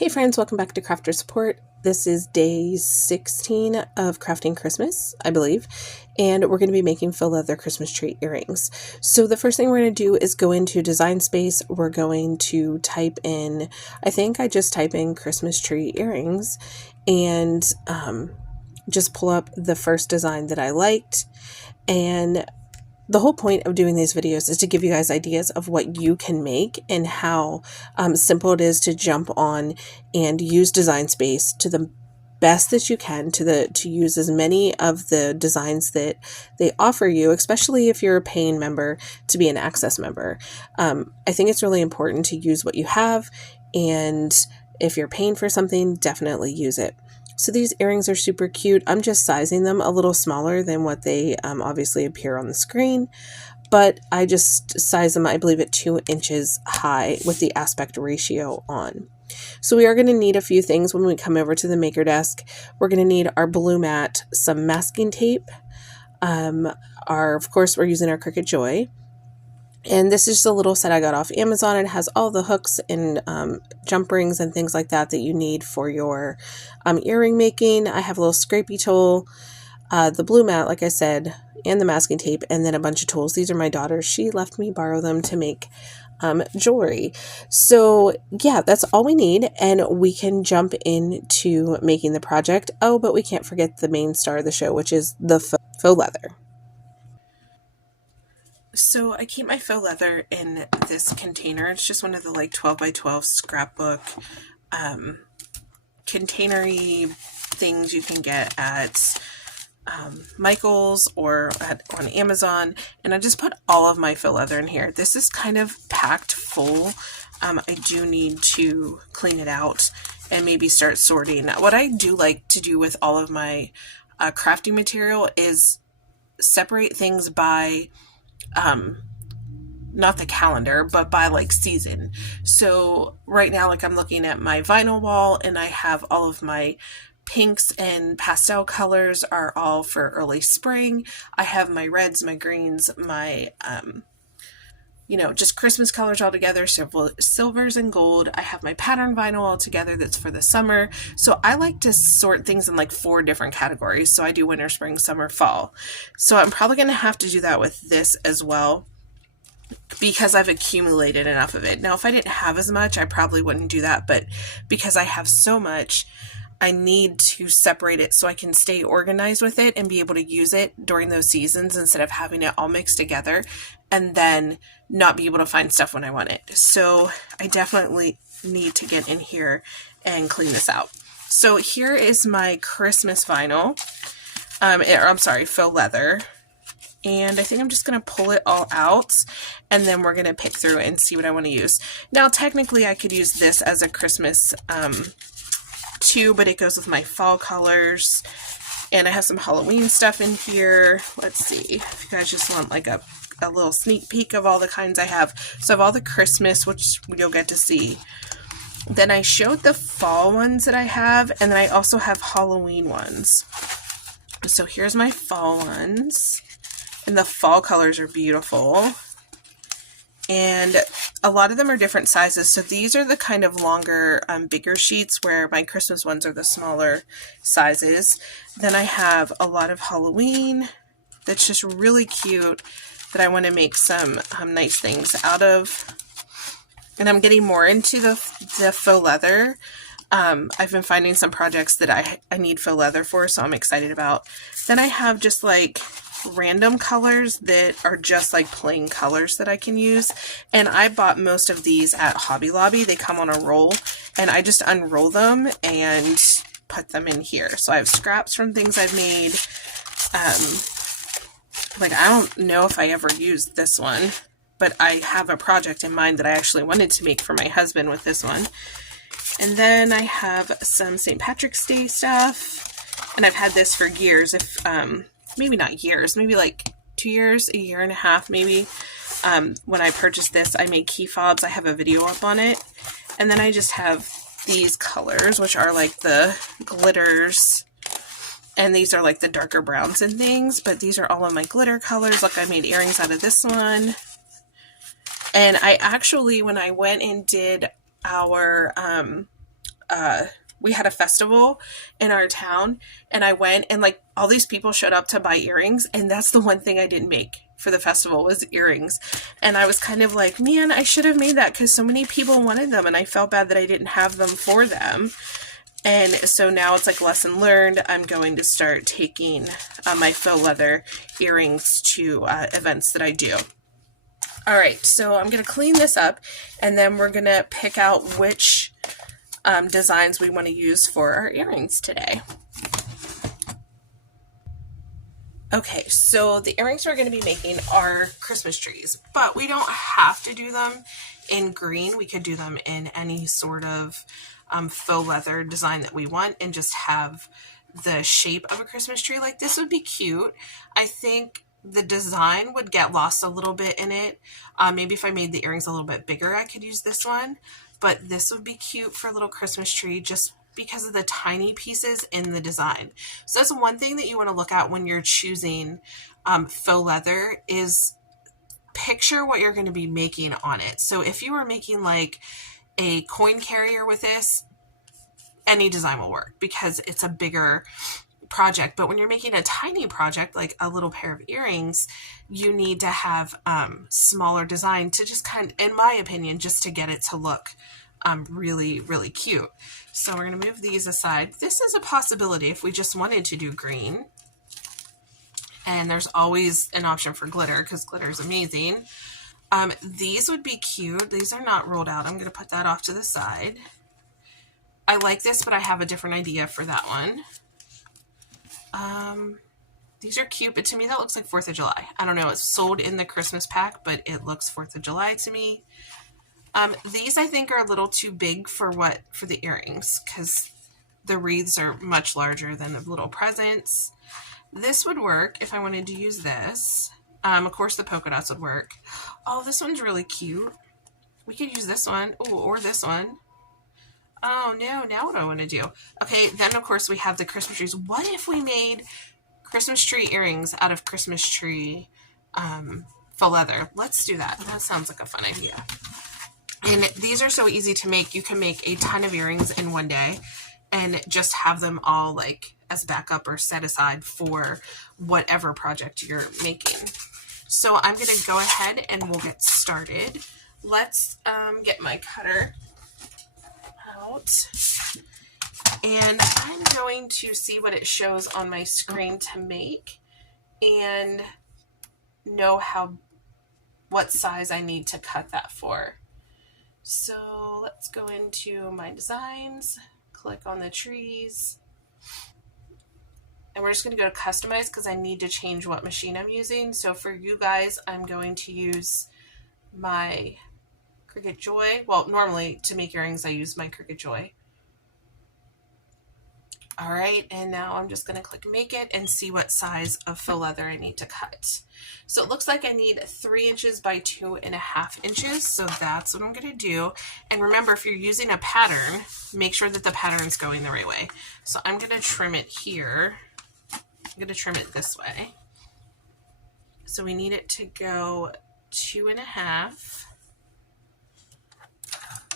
Hey friends, welcome back to Crafter Support. This is day 16 of Crafting Christmas, I believe, and we're going to be making faux leather Christmas tree earrings. So the first thing we're going to do is go into Design Space. We're going to type in, I think I just type in Christmas tree earrings, and just pull up the first design that I liked. And the whole point of doing these videos is to give you guys ideas of what you can make and how simple it is to jump on and use Design Space to the best that you can, to use as many of the designs that they offer you, especially if you're a paying member, to be an access member. I think it's really important to use what you have, and if you're paying for something, definitely use it. So these earrings are super cute. I'm just sizing them a little smaller than what they obviously appear on the screen, but I just size them, I believe, at 2 inches high with the aspect ratio on. So we are going to need a few things when we come over to the maker desk. We're going to need our blue mat, some masking tape. Of course, we're using our Cricut Joy. And this is just a little set I got off Amazon. It has all the hooks and jump rings and things like that that you need for your earring making. I have a little scrapey tool, the blue mat, like I said, and the masking tape, and then a bunch of tools. These are my daughter's. She left me borrow them to make jewelry. So yeah, that's all we need, and we can jump into making the project. Oh, but we can't forget the main star of the show, which is the faux leather. So I keep my faux leather in this container. It's just one of the like 12 by 12 scrapbook containery things you can get at Michael's or on Amazon. And I just put all of my faux leather in here. This is kind of packed full. I do need to clean it out and maybe start sorting. What I do like to do with all of my crafting material is separate things by not the calendar, but by like season. So right now, like I'm looking at my vinyl wall and I have all of my pinks and pastel colors are all for early spring. I have my reds, my greens, my, just Christmas colors all together, silvers and gold. I have my pattern vinyl all together that's for the summer. So I like to sort things in like 4 different categories. So I do winter, spring, summer, fall. So I'm probably going to have to do that with this as well, because I've accumulated enough of it. Now, if I didn't have as much, I probably wouldn't do that. But because I have so much, I need to separate it so I can stay organized with it and be able to use it during those seasons instead of having it all mixed together and then not be able to find stuff when I want it. So I definitely need to get in here and clean this out. So here is my Christmas vinyl, faux leather. And I think I'm just going to pull it all out, and then we're going to pick through and see what I want to use. Now, technically, I could use this as a Christmas too, but it goes with my fall colors. And I have some Halloween stuff in here. Let's see if you guys just want like a little sneak peek of all the kinds I have. So I have all the Christmas, which you'll get to see. Then I showed the fall ones that I have, and then I also have Halloween ones. So here's my fall ones. And the fall colors are beautiful. And a lot of them are different sizes. So these are the kind of longer, bigger sheets, where my Christmas ones are the smaller sizes. Then I have a lot of Halloween that's just really cute that I want to make some nice things out of. And I'm getting more into the faux leather. I've been finding some projects that I need faux leather for, so I'm excited about. Then I have just like random colors that are just like plain colors that I can use, and I bought most of these at Hobby Lobby. They come on a roll, and I just unroll them and put them in here. So I have scraps from things I've made. Like I don't know if I ever used this one, but I have a project in mind that I actually wanted to make for my husband with this one. And then I have some St. Patrick's Day stuff, and I've had this for years. If maybe not years, maybe like 2 years, a year and a half maybe. When I purchased this, I made key fobs. I have a video up on it. And then I just have these colors, which are like the glitters. And these are like the darker browns and things. But these are all of my glitter colors. Like I made earrings out of this one. And I actually, when I went and did our we had a festival in our town, and I went, and like all these people showed up to buy earrings, and that's the one thing I didn't make for the festival was earrings. And I was kind of like, man, I should have made that because so many people wanted them, and I felt bad that I didn't have them for them. And so now it's like lesson learned. I'm going to start taking my faux leather earrings to events that I do. All right, so I'm going to clean this up, and then we're going to pick out which designs we want to use for our earrings today. Okay, so the earrings we're going to be making are Christmas trees, but we don't have to do them in green. We could do them in any sort of faux leather design that we want and just have the shape of a Christmas tree. Like this would be cute. I think the design would get lost a little bit in it. Maybe if I made the earrings a little bit bigger, I could use this one, but this would be cute for a little Christmas tree just because of the tiny pieces in the design. So that's one thing that you want to look at when you're choosing faux leather is picture what you're going to be making on it. So if you were making like a coin carrier with this, any design will work because it's a bigger project. But when you're making a tiny project, like a little pair of earrings, you need to have smaller design to just kind of, in my opinion, just to get it to look really, really cute. So we're going to move these aside. This is a possibility if we just wanted to do green. And there's always an option for glitter because glitter is amazing. These would be cute. These are not rolled out. I'm going to put that off to the side. I like this, but I have a different idea for that one. These are cute, but to me that looks like 4th of July. I don't know. It's sold in the Christmas pack, but it looks 4th of July to me. These I think are a little too big for the earrings because the wreaths are much larger than the little presents. This would work if I wanted to use this. Of course the polka dots would work. Oh, this one's really cute. We could use this one. Oh, or this one. Oh no, now what do I want to do? Okay, then of course we have the Christmas trees. What if we made Christmas tree earrings out of Christmas tree faux leather? Let's do that. That sounds like a fun idea. And these are so easy to make. You can make a ton of earrings in one day and just have them all like as backup or set aside for whatever project you're making. So I'm going to go ahead and we'll get started. Let's get my cutter out. And I'm going to see what it shows on my screen to make and know what size I need to cut that for. So let's go into my designs, click on the trees, and we're just going to go to customize because I need to change what machine I'm using. So for you guys, I'm going to use my Cricut Joy. Well, normally to make earrings, I use my Cricut Joy. All right, and now I'm just going to click make it and see what size of faux leather I need to cut. So it looks like I need 3 inches by 2.5 inches. So that's what I'm going to do. And remember, if you're using a pattern, make sure that the pattern's going the right way. So I'm going to trim it here. I'm going to trim it this way. So we need it to go 2.5.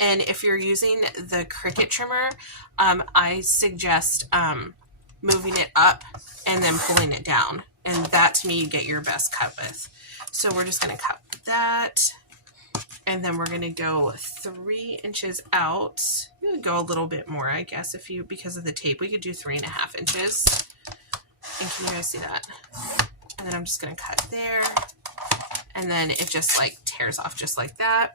And if you're using the Cricut trimmer, I suggest moving it up and then pulling it down. And that, to me, you get your best cut with. So we're just going to cut that. And then we're going to go 3 inches out. You could go a little bit more, I guess, because of the tape. We could do 3.5 inches. And can you guys see that? And then I'm just going to cut there. And then it just like tears off just like that.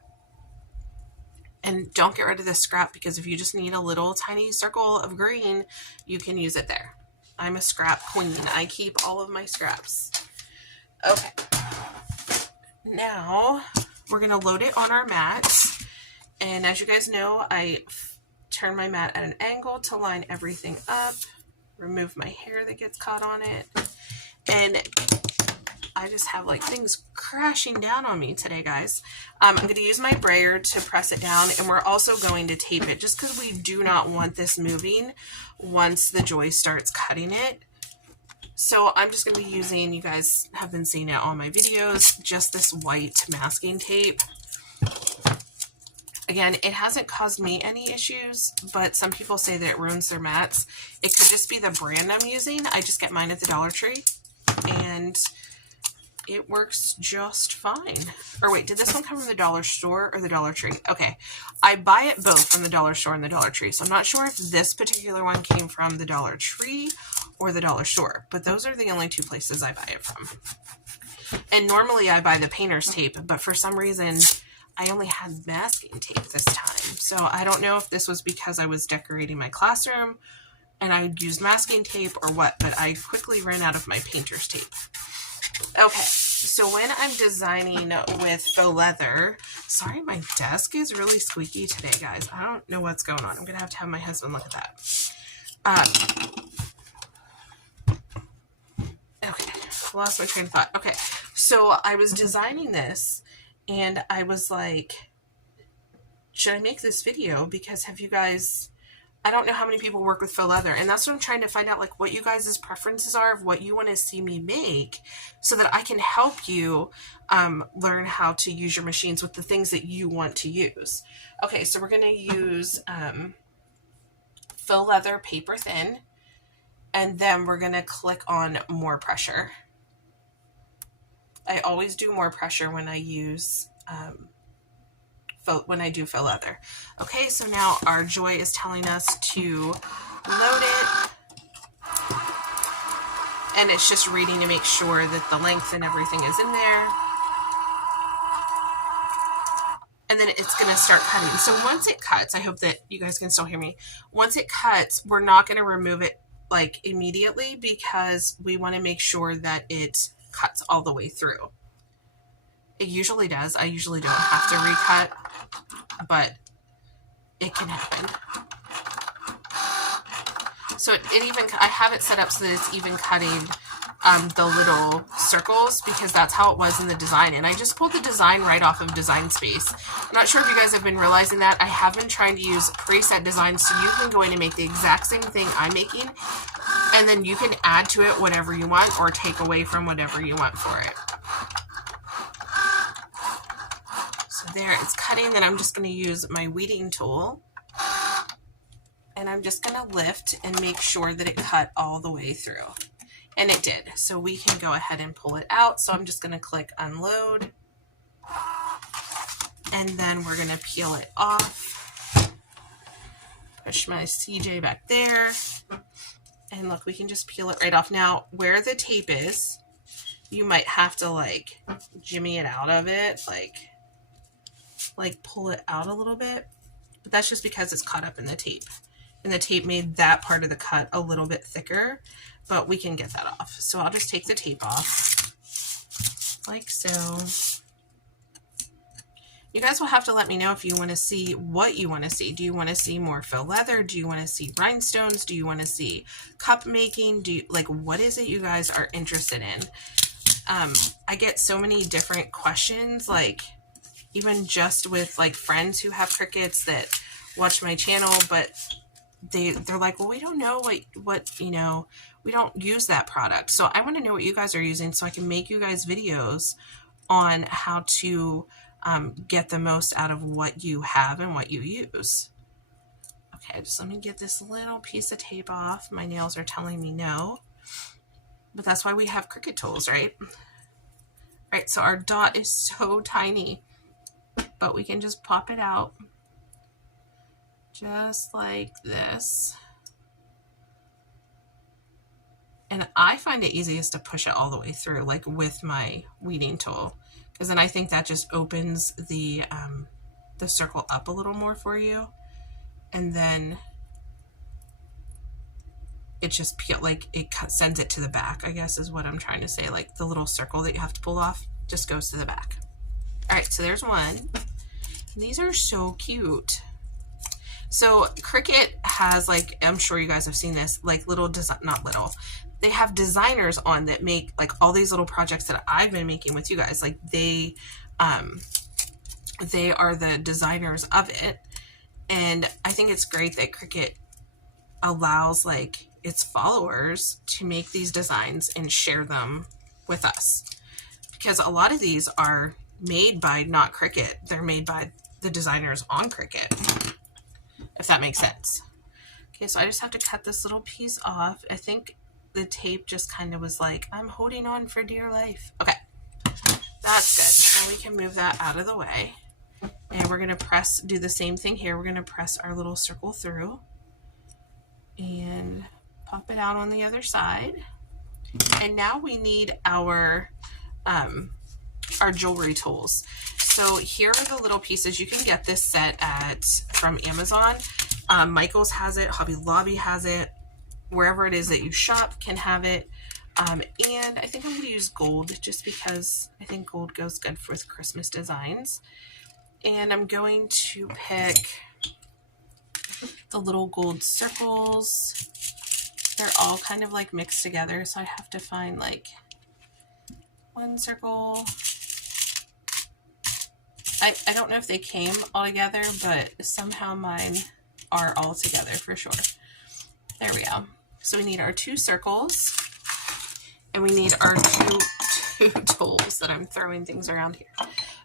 And don't get rid of this scrap because if you just need a little tiny circle of green, you can use it there. I'm a scrap queen. I keep all of my scraps. Okay. Now we're going to load it on our mat. And as you guys know, I turn my mat at an angle to line everything up. Remove my hair that gets caught on it. And I just have like things crashing down on me today, guys. I'm going to use my brayer to press it down, and we're also going to tape it just because we do not want this moving once the Joy starts cutting it. So I'm just going to be using, you guys have been seeing it on my videos, just this white masking tape. Again, it hasn't caused me any issues, but some people say that it ruins their mats. It could just be the brand I'm using. I just get mine at the Dollar Tree, and it works just fine. Or wait, did this one come from the dollar store or the Dollar Tree? Okay, I buy it both from the dollar store and the Dollar Tree, so I'm not sure if this particular one came from the Dollar Tree or the dollar store, but those are the only two places I buy it from. And normally I buy the painter's tape, but for some reason I only had masking tape this time. So I don't know if this was because I was decorating my classroom and I used masking tape or what, but I quickly ran out of my painter's tape. Okay, so when I'm designing with faux leather, sorry, my desk is really squeaky today, guys. I don't know what's going on. I'm going to have my husband look at that. Okay, lost my train of thought. Okay, so I was designing this, and I was like, should I make this video? Because have you guys... I don't know how many people work with faux leather, and that's what I'm trying to find out, like what you guys' preferences are of what you want to see me make so that I can help you learn how to use your machines with the things that you want to use. Okay, so we're going to use faux leather paper thin, and then we're going to click on more pressure. I always do more pressure when I use when I do faux leather. Okay, so now our Joy is telling us to load it, and it's just reading to make sure that the length and everything is in there, and then it's going to start cutting. So once it cuts, I hope that you guys can still hear me. Once it cuts, we're not going to remove it like immediately because we want to make sure that it cuts all the way through. It usually does. I usually don't have to recut, but it can happen. So it even, I have it set up so that it's even cutting the little circles because that's how it was in the design. And I just pulled the design right off of Design Space. I'm not sure if you guys have been realizing that. I have been trying to use preset designs so you can go in and make the exact same thing I'm making, and then you can add to it whatever you want or take away from whatever you want for it. There, it's cutting, then I'm just going to use my weeding tool, and I'm just going to lift and make sure that it cut all the way through, and it did. So we can go ahead and pull it out. So I'm just going to click unload, and then we're going to peel it off, push my CJ back there, and look, we can just peel it right off. Now where the tape is, you might have to like jimmy it out of it, like pull it out a little bit, but that's just because it's caught up in the tape, and the tape made that part of the cut a little bit thicker, but we can get that off. So I'll just take the tape off like so. You guys will have to let me know if you want to see what you want to see. Do you want to see more faux leather? Do you want to see rhinestones? Do you want to see cup making? Do you, like, what is it you guys are interested in? I get so many different questions, like even just with like friends who have Cricuts that watch my channel, but they're like, well, we don't know what you know, we don't use that product. So I want to know what you guys are using so I can make you guys videos on how to get the most out of what you have and what you use. Okay, just let me get this little piece of tape off. My nails are telling me no, but that's why we have Cricut tools, right? Right, so our dot is so tiny, but we can just pop it out just like this. And I find it easiest to push it all the way through, like with my weeding tool, because then I think that just opens the circle up a little more for you. And then it just sends it to the back, I guess is what I'm trying to say. Like the little circle that you have to pull off just goes to the back. All right, so there's one. These are so cute. So Cricut has, like, I'm sure you guys have seen this, like little not little, they have designers on that make like all these little projects that I've been making with you guys. Like they are the designers of it. And I think it's great that Cricut allows like its followers to make these designs and share them with us, because a lot of these are made by not Cricut. They're made by the designers on Cricut, if that makes sense. Okay, so I just have to cut this little piece off. I think the tape just kind of was like, I'm holding on for dear life. Okay, that's good. So we can move that out of the way. And we're going to do the same thing here. We're going to press our little circle through and pop it out on the other side. And now we need our jewelry tools. So here are the little pieces. You can get this set from Amazon. Michael's has it, Hobby Lobby has it, wherever it is that you shop can have it. And I think I'm going to use gold just because I think gold goes good with Christmas designs. And I'm going to pick the little gold circles. They're all kind of like mixed together, so I have to find like one circle. I don't know if they came all together, but somehow mine are all together for sure. There we go. So we need our 2 circles, and we need our two tools that I'm throwing things around here.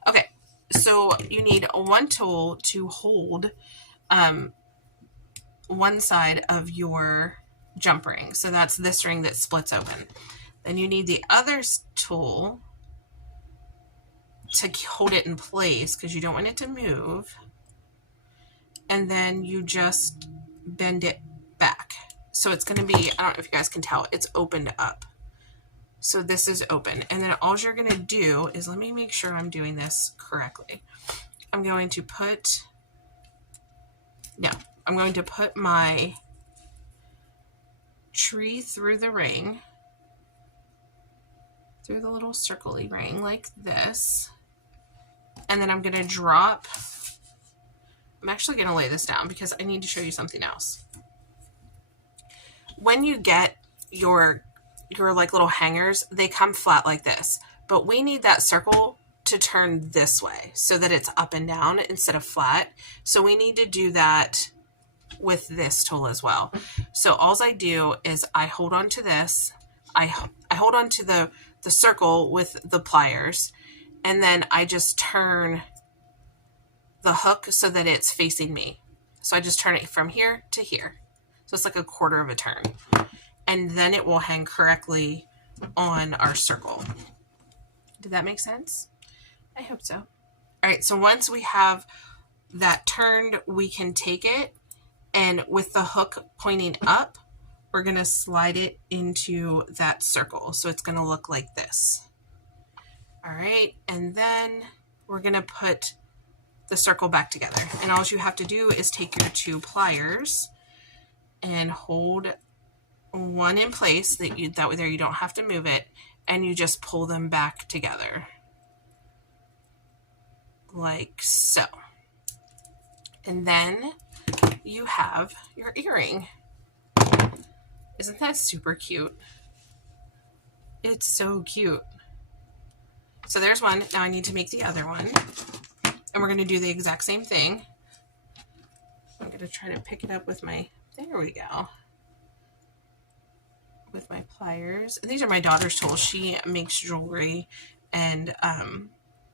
Okay, so you need 1 tool to hold one side of your jump ring. So that's this ring that splits open. Then you need the other tool to hold it in place because you don't want it to move. And then you just bend it back. So it's going to be, I don't know if you guys can tell, it's opened up. So this is open. And then all you're going to do is, let me make sure I'm doing this correctly. I'm going to put my tree through the ring, through the little circle-y ring like this. And then I'm going to drop, I'm actually going to lay this down because I need to show you something else. When you get your like little hangers, they come flat like this, but we need that circle to turn this way so that it's up and down instead of flat. So we need to do that with this tool as well. So all I do is I hold on to this, I hold on to the circle with the pliers, and then I just turn the hook so that it's facing me. So I just turn it from here to here. So it's like a quarter of a turn. And then it will hang correctly on our circle. Did that make sense? I hope so. All right, so once we have that turned, we can take it, and with the hook pointing up, we're going to slide it into that circle. So it's going to look like this. All right, and then we're going to put the circle back together. And all you have to do is take your 2 pliers and hold one in place that way there you don't have to move it, and you just pull them back together like so. And then you have your earring. Isn't that super cute? It's so cute. So there's one. Now I need to make the other one. And we're going to do the exact same thing. I'm going to try to pick it up with my, there we go, with my pliers. And these are my daughter's tools. She makes jewelry and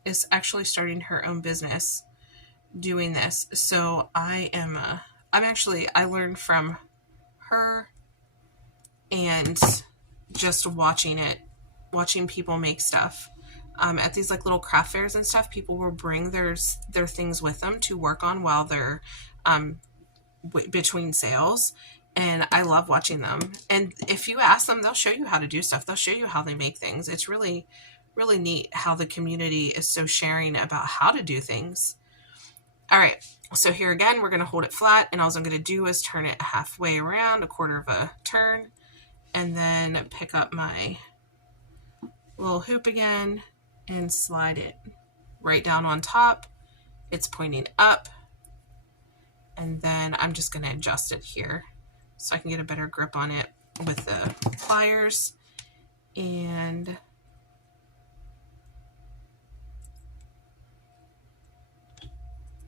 is actually starting her own business doing this. So I learned from her and just watching people make stuff. At these like little craft fairs and stuff, people will bring their things with them to work on while they're between sales. And I love watching them. And if you ask them, they'll show you how to do stuff. They'll show you how they make things. It's really, really neat how the community is so sharing about how to do things. All right. So here again, we're going to hold it flat. And all I'm going to do is turn it halfway around, a quarter of a turn, and then pick up my little hoop again and slide it right down on top. It's pointing up. And then I'm just going to adjust it here so I can get a better grip on it with the pliers. And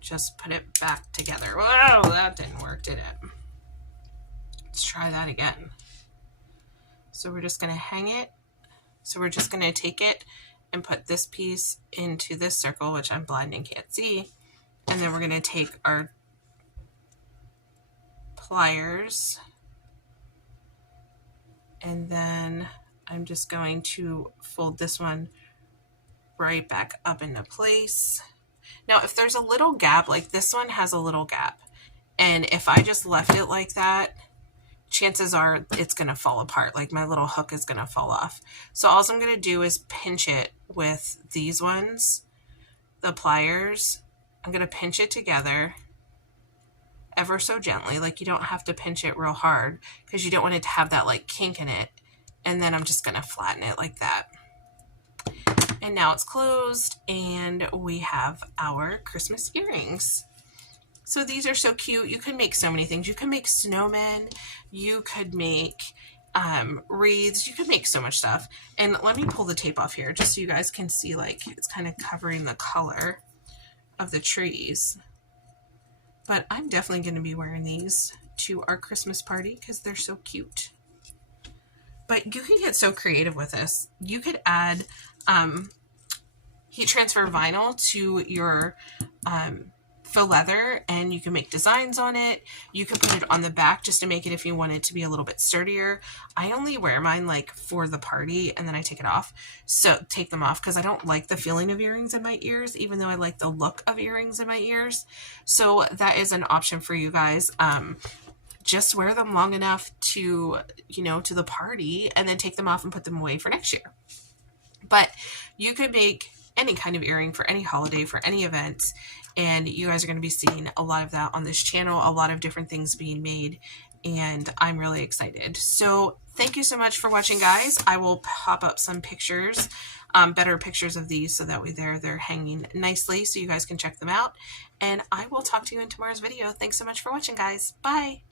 just put it back together. Whoa, that didn't work, did it? Let's try that again. So we're just going to hang it. So we're just going to take it and put this piece into this circle, which I'm blind and can't see. And then we're going to take our pliers, and then I'm just going to fold this one right back up into place. Now, if there's a little gap, like this one has a little gap, and if I just left it like that, chances are it's going to fall apart. Like my little hook is going to fall off. So all I'm going to do is pinch it with these ones, the pliers. I'm going to pinch it together ever so gently. Like you don't have to pinch it real hard because you don't want it to have that like kink in it. And then I'm just going to flatten it like that. And now it's closed and we have our Christmas earrings. So these are so cute. You can make so many things. You can make snowmen. You could make wreaths. You could make so much stuff. And let me pull the tape off here just so you guys can see, like, it's kind of covering the color of the trees. But I'm definitely going to be wearing these to our Christmas party because they're so cute. But you can get so creative with this. You could add heat transfer vinyl to your faux leather, and you can make designs on it. You can put it on the back just to make it if you want it to be a little bit sturdier. I only wear mine like for the party and then I take it off. So take them off because I don't like the feeling of earrings in my ears, even though I like the look of earrings in my ears. So that is an option for you guys. Just wear them long enough to, you know, to the party, and then take them off and put them away for next year. But you could make any kind of earring for any holiday, for any event, and you guys are going to be seeing a lot of that on this channel, a lot of different things being made, and I'm really excited. So thank you so much for watching, guys. I will pop up some pictures, better pictures of these, so that way they're hanging nicely so you guys can check them out, and I will talk to you in tomorrow's video. Thanks so much for watching, guys. Bye.